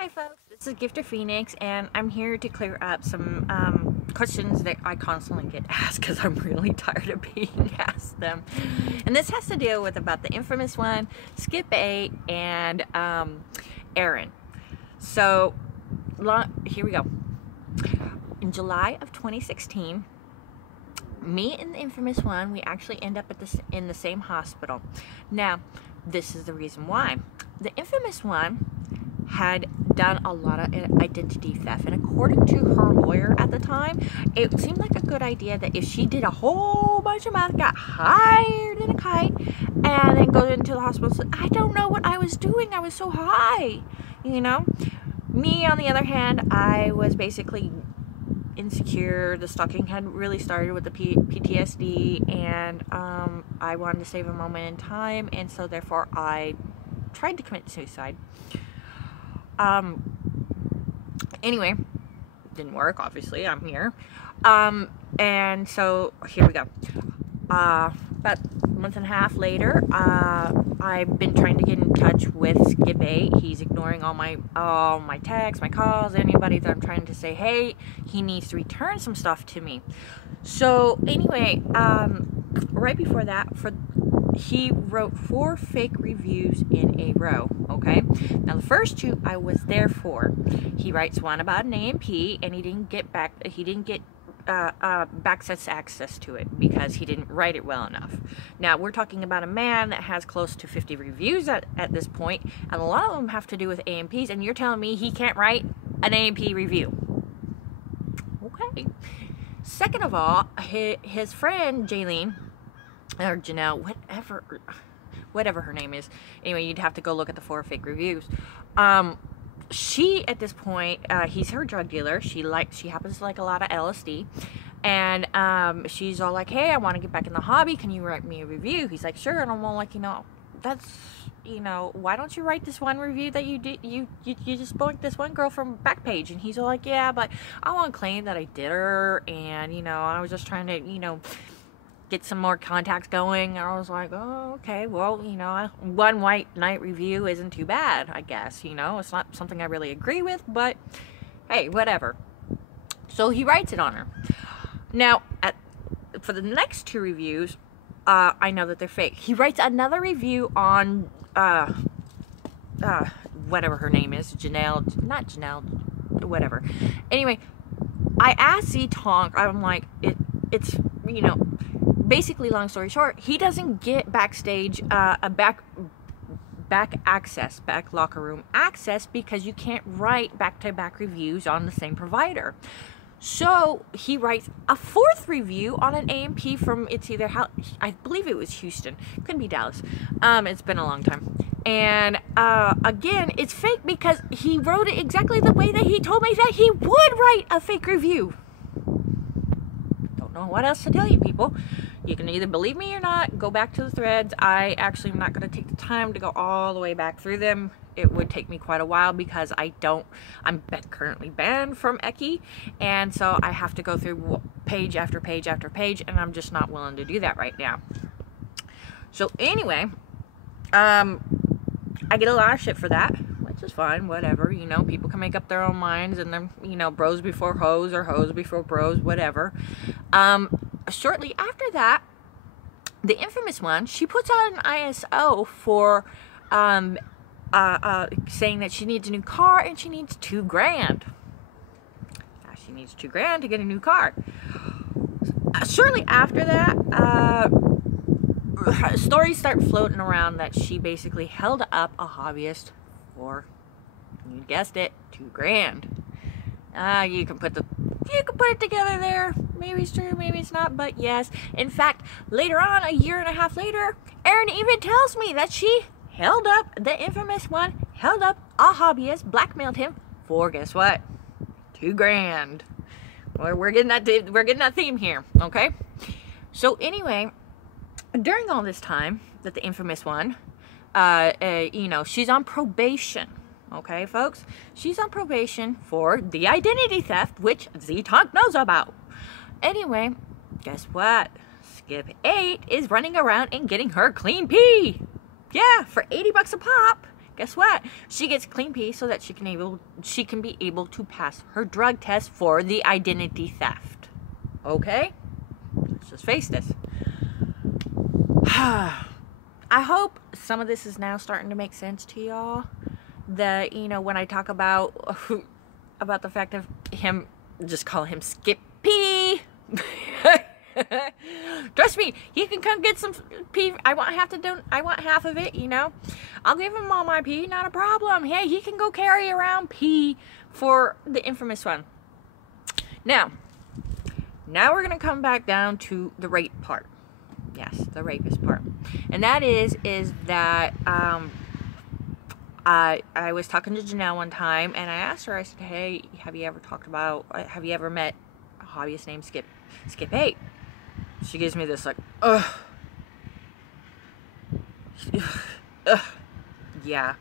Hi folks, this is Gifter Phoenix and I'm here to clear up some questions that I constantly get asked because I'm really tired of being asked them. And this has to deal with about the infamous one, Skip 8 and Eryn. So here we go. In July of 2016, me and the infamous one, we actually end up in the same hospital. Now, this is the reason why. The infamous one had done a lot of identity theft, and according to her lawyer at the time, it seemed like a good idea that if she did a whole bunch of math, got higher than a kite, and then goes into the hospital and said, I don't know what I was doing, I was so high, you know. Me, on the other hand, I was basically insecure. The stalking had really started with the PTSD, and I wanted to save a moment in time, and so therefore I tried to commit suicide. Anyway, didn't work, obviously. I'm here. And so here we go. About a month and a half later, I've been trying to get in touch with Skip 8. He's ignoring all my texts, my calls, anybody that I'm trying to say, hey, he needs to return some stuff to me. So anyway, right before that, he wrote 4 fake reviews in a row. Okay, now the first 2 I was there for. He writes one about an AMP, and he didn't get backseat access to it because he didn't write it well enough. Now we're talking about a man that has close to 50 reviews at this point, and a lot of them have to do with AMPs, and you're telling me he can't write an AMP review. Okay. Second of all, his friend Jaylene, or Janelle, whatever her name is. Anyway, you'd have to go look at the 4 fake reviews. She, at this point, he's her drug dealer. She happens to like a lot of LSD. And she's all like, hey, I want to get back in the hobby. Can you write me a review? He's like, sure. And I'm all like, why don't you write this one review that you did? You just spoke this one girl from Backpage. And he's all like, yeah, but I want to claim that I did her. And, I was just trying to, get some more contacts going. And I was like, oh, okay, well, one white knight review isn't too bad, I guess. It's not something I really agree with, but hey, whatever. So he writes it on her. Now, for the next 2 reviews, I know that they're fake. He writes another review on whatever her name is, not Janelle, whatever. Anyway, I asked Z-Tonk, I'm like, it's basically, long story short, he doesn't get backstage, back locker room access, because you can't write back-to-back reviews on the same provider. So he writes a 4th review on an AMP from, I believe it was Houston, couldn't be Dallas. It's been a long time. And again, it's fake because he wrote it exactly the way that he told me that he would write a fake review. Don't know what else to tell you, people. You can either believe me or not, go back to the threads. I actually am not going to take the time to go all the way back through them. It would take me quite a while because I'm currently banned from eccie, and so I have to go through page after page after page, and I'm just not willing to do that right now. So anyway, I get a lot of shit for that, which is fine, whatever. People can make up their own minds, and they're, bros before hoes or hoes before bros, whatever. Shortly after that, the infamous one, she puts out an ISO for saying that she needs a new car and she needs $2 grand. Now, she needs $2 grand to get a new car. Shortly after that, stories start floating around that she basically held up a hobbyist for, you guessed it, $2 grand. You can put it together there. Maybe it's true, maybe it's not, but yes. In fact, later on, a year and a half later, Eryn even tells me that she the infamous one held up a hobbyist, blackmailed him for, guess what? $2 grand. Well, we're getting that theme here, okay? So anyway, during all this time that the infamous one, she's on probation. Okay, folks? She's on probation for the identity theft, which Z-Tonk knows about. Anyway, guess what? Skip 8 is running around and getting her clean pee. Yeah, for $80 a pop. guess what? She gets clean pee so that she can be able to pass her drug test for the identity theft. Okay? Let's just face this. I hope some of this is now starting to make sense to y'all. That, you know, when I talk about the fact of him, just call him Skippy. Trust me, he can come get some pee. I want half of it, you know. I'll give him all my pee, not a problem. Hey, he can go carry around pee for the infamous one. Now we're gonna come back down to the rape part. Yes, the rapist part. And that is that I was talking to Janelle one time, and I asked her, I said, hey, have you ever met a hobbyist named Skip 8? She gives me this like, ugh. Yeah.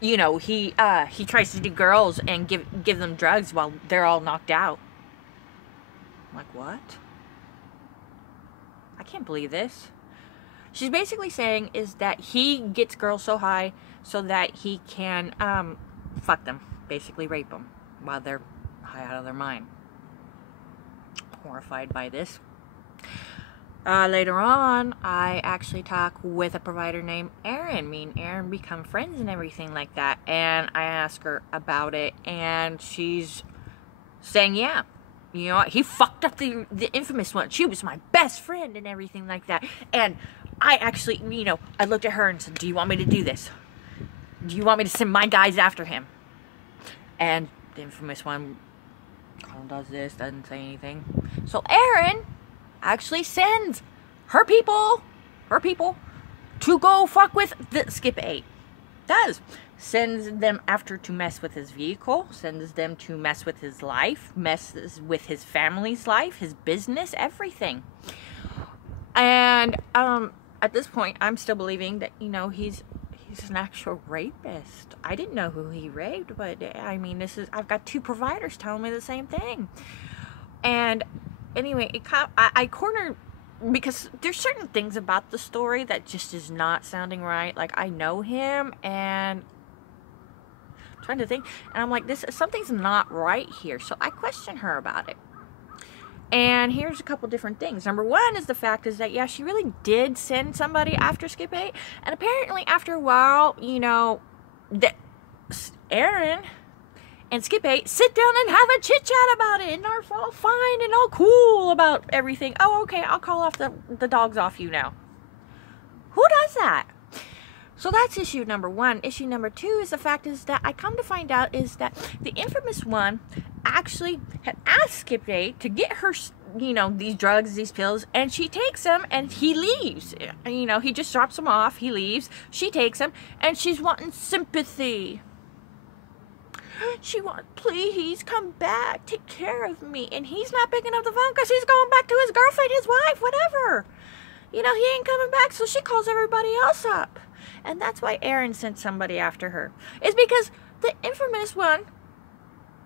You know, he tries to do girls and give them drugs while they're all knocked out. I'm like, what? I can't believe this. She's basically saying is that he gets girls so high so that he can fuck them, basically rape them while they're high out of their mind. Horrified by this. Later on, I actually talk with a provider named Eryn. Me and Eryn become friends and everything like that. And I ask her about it, and she's saying, yeah, you know what? He fucked up the infamous one. She was my best friend and everything like that. And I actually, you know, I looked at her and said, do you want me to do this? Do you want me to send my guys after him? And the infamous one does this, doesn't say anything. So Eryn actually sends her people to go fuck with the Skip 8. Does. Sends them after to mess with his vehicle, sends them to mess with his life, messes with his family's life, his business, everything. And at this point, I'm still believing that, you know, he's an actual rapist. I didn't know who he raped, but I mean, I've got two providers telling me the same thing. And anyway, I cornered, because there's certain things about the story that just is not sounding right. Like, I know him, and I'm trying to think, and I'm like, something's not right here. So I question her about it. And here's a couple different things. Number one is the fact is that, yeah, she really did send somebody after Skip 8. And apparently after a while, you know, that Eryn and Skip 8 sit down and have a chit chat about it. And are all fine and all cool about everything. Oh, okay, I'll call off the dogs off you now. Who does that? So that's issue number one. Issue number two is the fact is that I come to find out is that the infamous one actually had asked Skip 8 to get her, you know, these drugs, these pills, and she takes them and he leaves. You know, he just drops them off, he leaves, she takes them, and she's wanting sympathy. She wants, please come back, take care of me. And he's not picking up the phone because he's going back to his girlfriend, his wife, whatever. You know, he ain't coming back, so she calls everybody else up. And that's why Eryn sent somebody after her. It's because the infamous one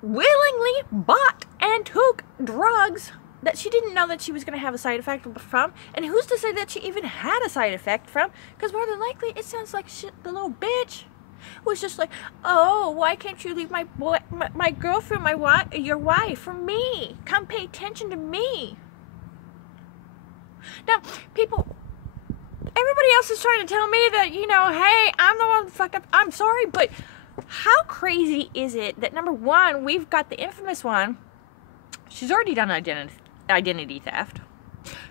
willingly bought and took drugs that she didn't know that she was going to have a side effect from. And who's to say that she even had a side effect from? Because more than likely, it sounds like shit, the little bitch was just like, oh, why can't you leave my girlfriend, your wife, for me? Come pay attention to me. Now, people, everybody else is trying to tell me that, you know, hey, I'm the one that fucked up. I'm sorry, but how crazy is it that, number one, we've got the infamous one. She's already done identity theft.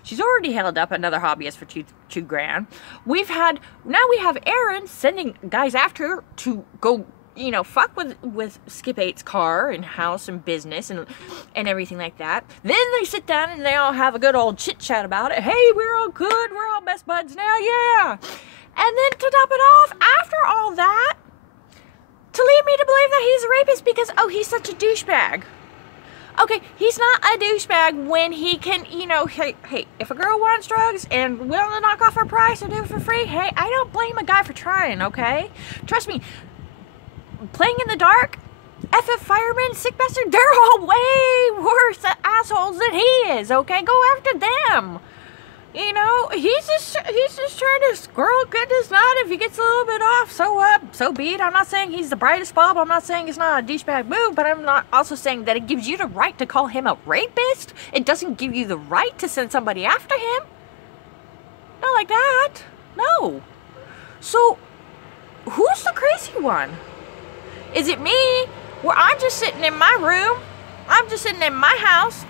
She's already held up another hobbyist for $2 grand. Now we have Eryn sending guys after her to go, you know, fuck with Skip 8's car and house and business and everything like that. Then they sit down and they all have a good old chit chat about it. Hey, we're all good. We're all best buds now. Yeah. And then to top it off, after all that, to lead me to believe that he's a rapist because, oh, he's such a douchebag. Okay, he's not a douchebag when he can, you know, hey, if a girl wants drugs and willing to knock off her price or do it for free, hey, I don't blame a guy for trying, okay? Trust me, playing in the dark, FF firemen, sick bastard, they're all way worse assholes than he is, okay? Go after them. You know, he's just trying to squirrel get his nut. If he gets a little bit off, so what? So be it. I'm not saying he's the brightest bulb. I'm not saying it's not a douchebag move, but I'm not also saying that it gives you the right to call him a rapist. It doesn't give you the right to send somebody after him. Not like that. No. So, who's the crazy one? Is it me, where I'm just sitting in my room, I'm just sitting in my house,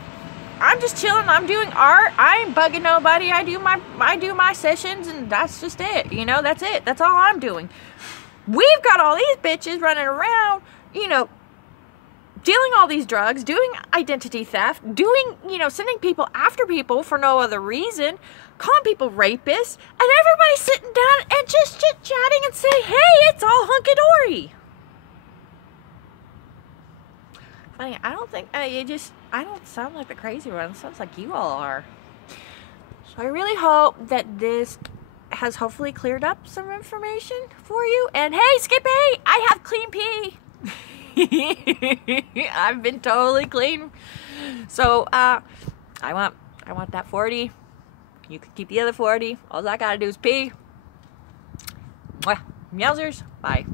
I'm just chilling, I'm doing art, I ain't bugging nobody, I do my sessions, and that's just it, you know, that's it, that's all I'm doing. We've got all these bitches running around, you know, dealing all these drugs, doing identity theft, doing, you know, sending people after people for no other reason, calling people rapists, and everybody's sitting down and just chit-chatting and saying, hey, it's all hunky-dory. Funny, I don't think, I don't sound like the crazy one. It sounds like you all are. So I really hope that this has hopefully cleared up some information for you. And hey, Skippy, I have clean pee. I've been totally clean. So, I want that 40. You can keep the other 40. All I gotta do is pee. Mwah. Meowsers. Bye.